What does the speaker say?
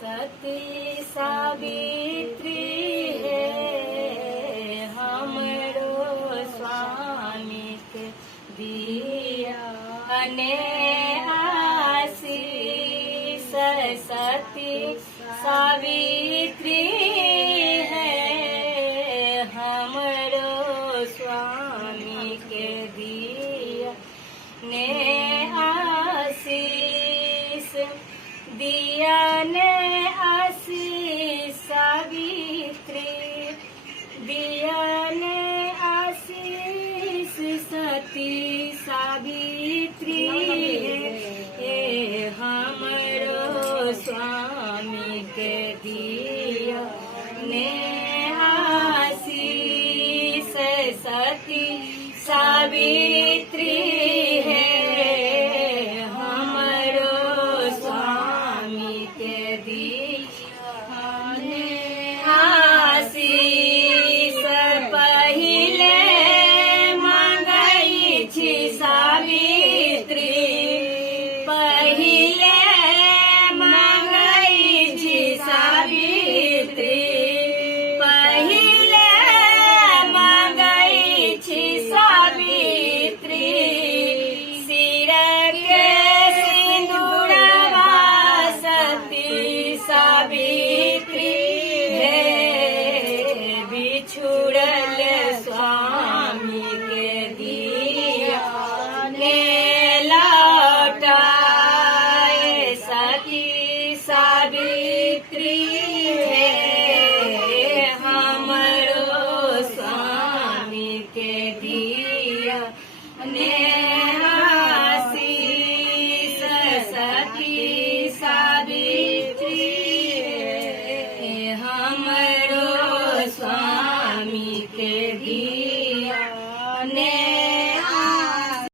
सती सावित्री है हमरो स्वामी के दिया ने आशीष। सती सावित्री है हमरो स्वामी के दिया ने आशीष। दिया ने आशीष सावित्री, दिया ने आशीष सती सावित्री हे हमरो स्वामी के दिया ने आशीष। सती सावित्री है हमरो स्वामी के दिया ने आशीष। पहिले मंगई छी सावित्री, पहिले मंगई छी सावित्री, पहिले मंगई छी सावित्री। सिर के सिंदूरवा सती सावित्री है बिछुड़ल स्वामी के दिया ने लौटाए। सती सावित्री है हमरो स्वामी के दिया ने आशीष। सती